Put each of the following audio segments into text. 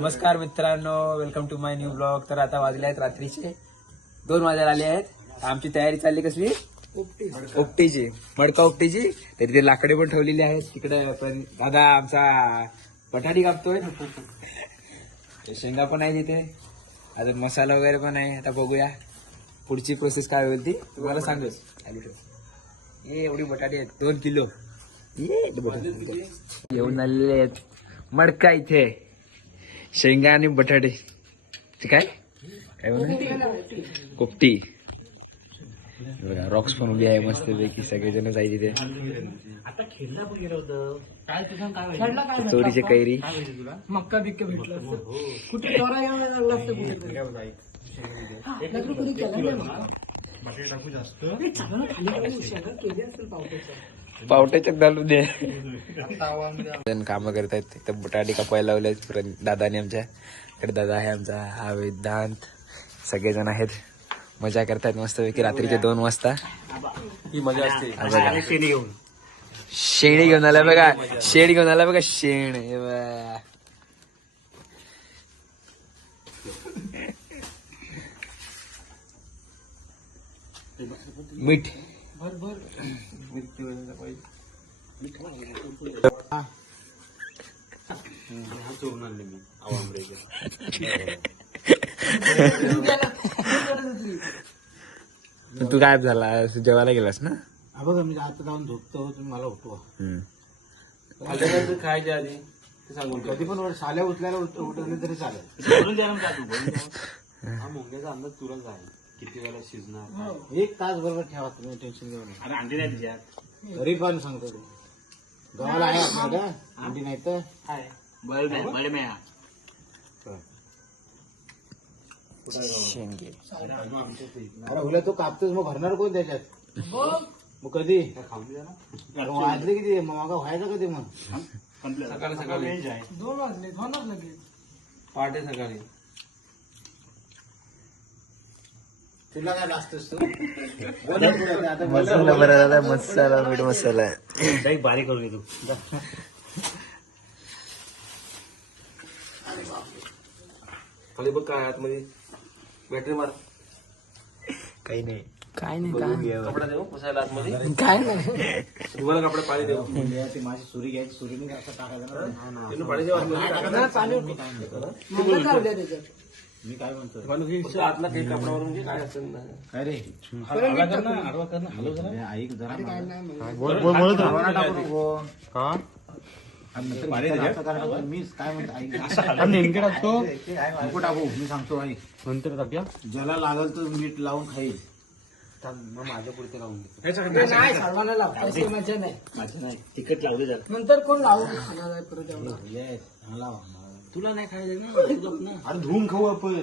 नमस्कार मित्रांनो, welcome to my new blog. तर आता वाजले आहेत रात्रीचे 2 वाजायला आले आहेत. आमची तयारी चालली कसली उपटीची, मडका उपटीची. तर तिथे लाकडे पण ठेवलेली आहेत तिकडे. पण दादा आमचा बटाटी कापतोय, शेंगा पण आहे तिथे, अजून मसाला वगैरे पण आहे. आता बघूया पुढची प्रोसेस काय होईल ती तुम्हाला सांगूच. ये एवढी बटाटी आहेत 2 किलो घेऊन आलेले आहेत. मडका इथे शेंगा आणि बटाटे काय काय कोपटी बघा. रॉक्स पण उभी आहे मस्त पैकी, सगळेजण जायचे तिथे. चोरीचे कैरी मक्का बिक्का भेटला कुठे चोरा यायला लागला असतं पावट्याच्या दालू दे. काम करतायत तिथं, बटाटे कापायला लावले. दादाने आमच्या इकडे दादा आहे आमचा, हा वेदांत, सगळेजण आहेत, मजा करतायत मस्त पैकी. रात्रीचे 2 वाजता ही मजा असते. शेणी घेऊन आला बघा, शेण घेऊन आला बघा, शेण. हे बघा. मीठ तू गायब झाला, जेवायला गेलास ना? बघा मी आता जाऊन झोपतो, तुम्ही मला उठवा. खायच्या आधी ते सांगून कधी पण साल्या उचल्याला उठवले तरी चालेल. हा मुंग्याचा अंदाज तुरंत आहे, किती वेळा शिजणार. 1 तास बरोबर ठेवा, तुम्ही टेन्शन घेऊ नका. अरे अंडी नाही तिच्यात. तरी पण सांगतो ते गावाला आहे आपल्याला अंडी नाही तर शेंगे. अरे उद्या तू कापतोस मग भरणार कोण त्याच्यात? मग कधी वाजले किती मग व्हायचं कधी? मग सकाळी सकाळी 2 वाजले होणार लगेच पहाटे सकाळी. तुला काय लागतोस तू? मसाला बरा दादा, मसाला मीठ मसाला बारीक करून येतो. खाली बघ काय आतमध्ये बॅटरी मार. काही नाही, काय कपडा देऊ पुसायला आतमध्ये. काय नाही. तुम्हाला कपडे पाणी देऊ. ती माझी सुरी घ्यायची, सुरीने असं टाकायचं ना. तिला पाणी देऊ आतमध्ये. मी काय म्हणतो फक्त आतला काही कपडावरून घे, काय असेल ना. काय रे ऐक जरा मीच काय म्हणतो टाकू मी सांगतो ऐक. नंतर टाकूया. ज्याला लागल तर मीठ लावून खाईल, मग माझ्या पुढे लावून नाही सर्वांना लावतो. माझं नाही, तिखट लावले जात. नंतर कोण लावून तुला नाही खायचं ना. अरे धुवून खाऊ आपण.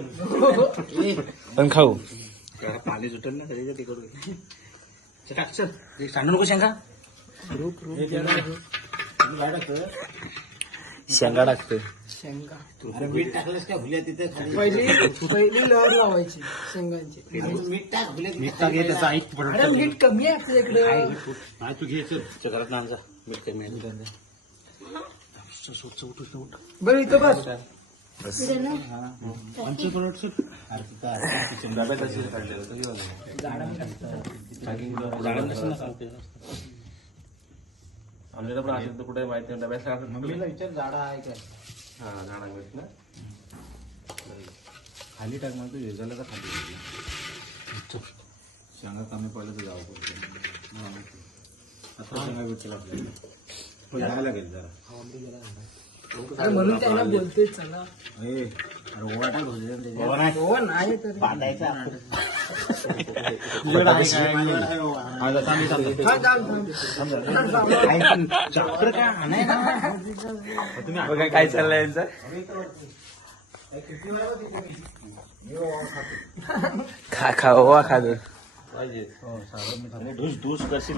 पण खाऊ. पाणी सुटेल ना त्याच्या तिकडे. टाक चल, सांडू नको शेंगा. शेंगा टाकतोय. अरे मीठ टाकलंस का भुल्या तिथे खाली? पहिली लहर लावायची शेंगांची. मीठ टाक भुल्या मीठ टाक हे त्याचा ऐक अरे मीठ कमी आहे आपल्याकडे. नाही तू घे चल घरात ना आमचा मीठ कमी आहे. बरं इथं बस. आमच्याकडे पण असेल तर कुठे माहिती नाही. डब्यात मम्मीला विचार झाडा आहे काय? हा झाडा माहित ना. खाली टाक मग तू झालं तर खाली शेंगा कमी पडलं तर जावं पडतं. आता शेंगा भेटेल आपल्याला, जायला लागेल जरा. अरे म्हणून त्यांना बोलतोय चला. अरे ओवा टाक हो नाही तर बघा काय चाललंय यांचं. खा खा ओवा खा दे. धूस धूस करशील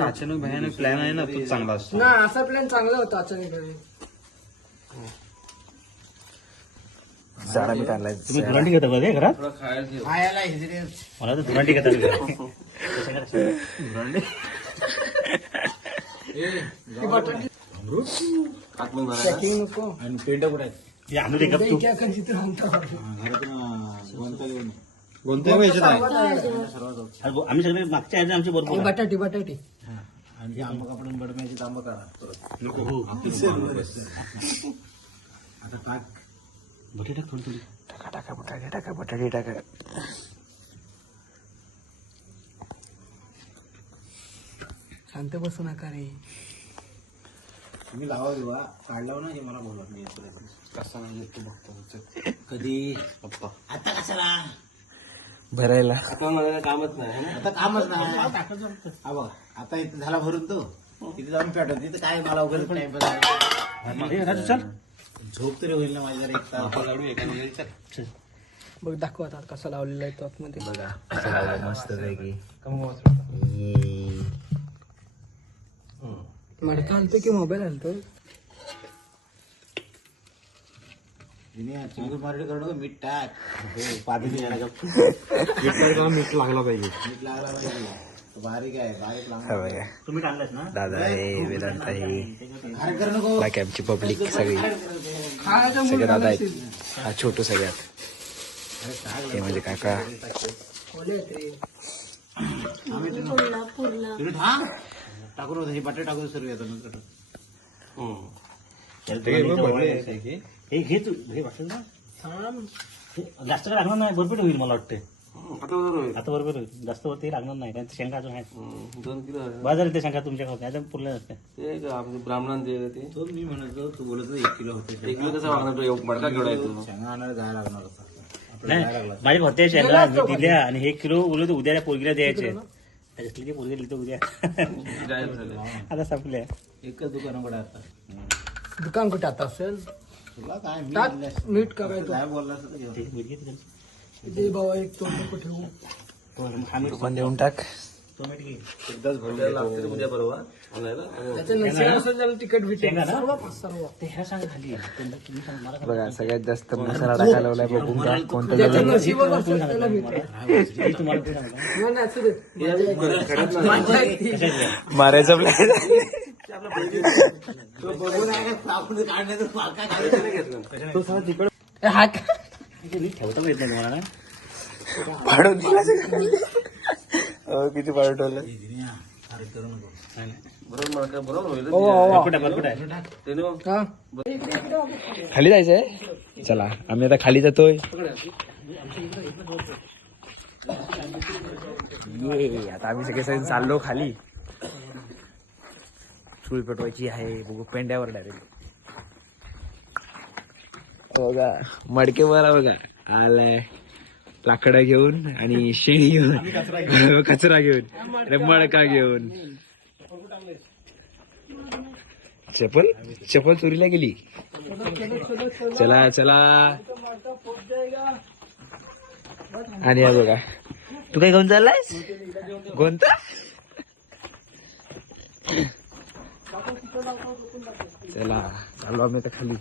अचानक भयानक प्लॅन आहे ना, तो चांगला असतो ना. असा प्लॅन चांगला होता अचानक. झाडा मी आणलाय. तुम्ही धुरांडी घेता का घरात? खायला मला तर धुरांडी घेता. पॅकिंग नको आणि पेंड कुठे आहेत हे आणू दे का तू इथे आपण जिथे आणतो घरातून गोंता घेऊन आम्ही सगळे मागच्या आहेत आमचे बरोबर बटाटे बटाटे आणि आंबा कापडून बडम्याची तांबा करा परत नको हो आता टाक बटी टाक थोडी थोडी टाका बटाटे टाका बटाटे टाका. शांत बसू नका रे. तुम्ही लावा देवा काढला ना हे मला बोलत नाही कसा तू बघतो कधी पप्पा आता कशाला भरायला कामच नाही आता कामच नाही हा बघा आता इथे झाला भरून तो तिथे जाऊन पेटवतो तिथे काय मला वगैरे टाइमपास चल झोप तरी होईल ना माझी जरा एक तास बघ दाखव आता कसा लावलेला आहे तो आतमध्ये. बघा मस्त पैकी. मडका आणतो की मोबाईल आणतो. चिंगूर मारडी करू नको मीठ टाक पाणी मीठ लागला पाहिजे मीठ लागला पाहिजे बारीक आहे बारीक हा लागला बघा. तुम्ही आणलंच ना दादा आहे वेदांत आहे घाण करू नको बाकी आमची पब्लिक सगळी खायचा सगळे मूड दादा नसेल. आहेत. हा छोटू सगळ्यात हे म्हणजे काका. ओले आहेत रे. मीठ हा टाकून होतं हे बटाटे टाकून सर्व येतो नंतर हे घे तू हे वाटेल ना थांब. हे जास्त काय लागणार नाही भरपूर होईल मला वाटते आता बरोबर होईल जास्त ते लागणार नाही कारण शेंगा अजून आहे 2 किलो बाजार ते शेंगा तुमच्या खाऊ काय पुरले नसते ते का आपले ब्राह्मणांना दिले ते तो मी म्हणतो तू बोलत 1 किलो होते 1 किलो कसं वागणार तो मडका केवढा येतो शेंगा आणायला जायला लागणार होता नाही माझ्या होते शेंगा मी दिल्या आणि हे किलो उरले तर उद्याला पोरगीला द्यायचे त्याच्यातली पोरगी दिली तर उद्या गायब झाले आता संपल्या एकच दुकानाकडे आता दुकान कुठे आता असेल. तुला काय मी टाक आणलंय. मीठ करायचं. काय बोलला असं तर घेऊन. दे बाबा एक तोंड नको ठेवू. तू पण देऊन टाक. एकदाच भरून लागते उद्या परवा आणायला त्याच्या नसेल असेल त्याला तिकट भेटेल. शेंगा ना? सर्व सर्व. ते ह्या सांग खाली तुम्ही सांग मला बघा सगळ्यात जास्त मसाला टाकायला लावलाय बघून घ्या कोणतं त्याच्या झालं. नशिबात असेल त्याला भेटेल. हे तुम्हाला कोण सांगतं? नाही, नाही, असू दे. माझ्या आहे ती. मारायचं प्लॅन. तो बघून आहे ना, आपण काढण्याचं पाका घालायचं. ए, हा काय? हे नीट ठेवता पण येत नाही तुम्हाला ना पाडून दिला किती पाडून ठेवलं. अरे करू नको. बरोबर मडका बरोबर होईल हो, हो, हो. बरकुट आहे ते नो हा? खाली जायचंय चला आम्ही आता खाली जातोय. ये, आता आम्ही सगळे सगळे चाललो खाली. चूल पेटवायची आहे बघू पेंड्यावर डायरेक्ट. बघा मडके बरा बघा आलाय लाकडं घेऊन आणि शेणी घेऊन कचरा घेऊन आणि मडका घेऊन. चप्पल चप्पल चोरीला गेली. चला चला आणि हा बघा तू काय घेऊन चाललायस कोणता. चला चाललो आम्ही आता खाली.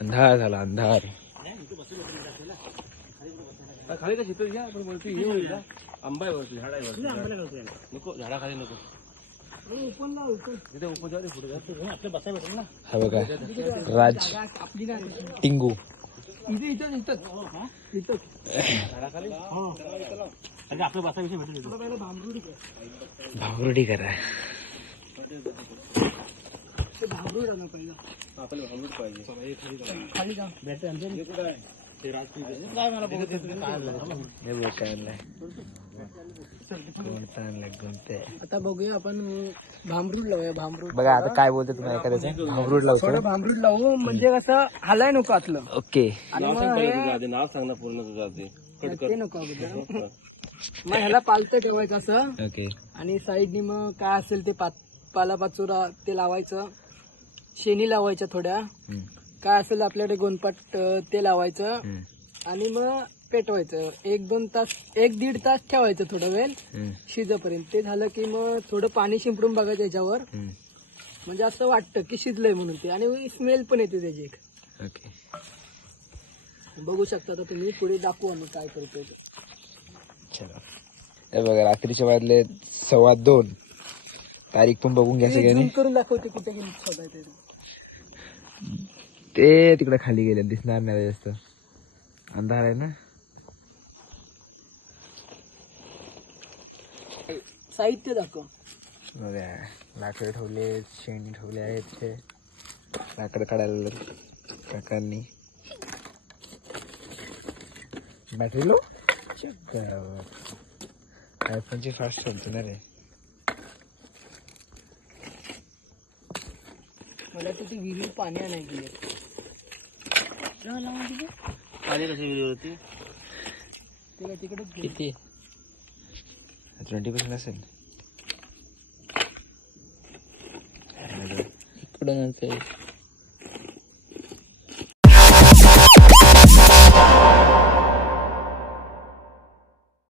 अंधार झाला अंधार. खाली का चित्र घ्या आपण बोलतो हे होईल ना आंबा आहे वरती झाड आहे वरती नको झाडाखाली नको तिथे उपचार पुढे आपल्या बसायला भेटेल ना हा बघा राज टिंगू. इथे इथं इथं आणि आपल्या बसायला भेटेल भांगरुडी करा. घाबरून राहणं पहिला. आपल्याला भांबूड पाहिजे खाली जा. हे बघ काय आणलंय कोणतं आणलंय कोणते. आता बघूया आपण भांबरूड लावूया. भांबरूड बघा आता काय बोलते तुम्ही एखाद्याचं भांगरूड थोडं लावतो. भांबरूड लावू म्हणजे कसं हालाय नको आतलं. ओके आणि मग हे- नाव सांग ना पूर्ण तुझं आधी ते नको अगोदर. मग ह्याला पालतं ठेवायचं असं ओके आणि साईडनी मग काय असेल ते पालापाचोरा ते लावायचं. शेणी लावायच्या थोड्या. काय असेल आपल्याकडे गोनपाट ते लावायचं आणि मग पेटवायचं. 1-2 तास 1-1.5 तास ठेवायचं थोडा वेळ शिजेपर्यंत. ते झालं की मग थोडं पाणी शिंपडून बघायचं याच्यावर म्हणजे असं वाटतं की शिजलंय म्हणून ते, आणि स्मेल पण येते त्याची एक. ओके. बघू शकता आता तुम्ही, पुढे दाखवू आम्ही काय करतोय ते. चला हे बघा रात्रीचे वाजले 2:15. तारीख पण बघून घ्या मी सगळ्यांनी. झूम करून दाखवते कुठे गेली शोधायचं ते. ते तिकडे खाली गेले, दिसणार नाही जास्त, अंधार आहे ना. साहित्य दाखव. बघा लाकडं ठेवले, शेणी ठेवले आहेत, ते लाकडं काढायला काकांनी. बॅटरी लो आयफोनची फास्ट चालते ना रे. मला तिथे विहीर पाणी आणायला गेले. आधी कशी व्हिडिओ होती ते काय तिकडेच गेले. किती 20% असेल इकडून.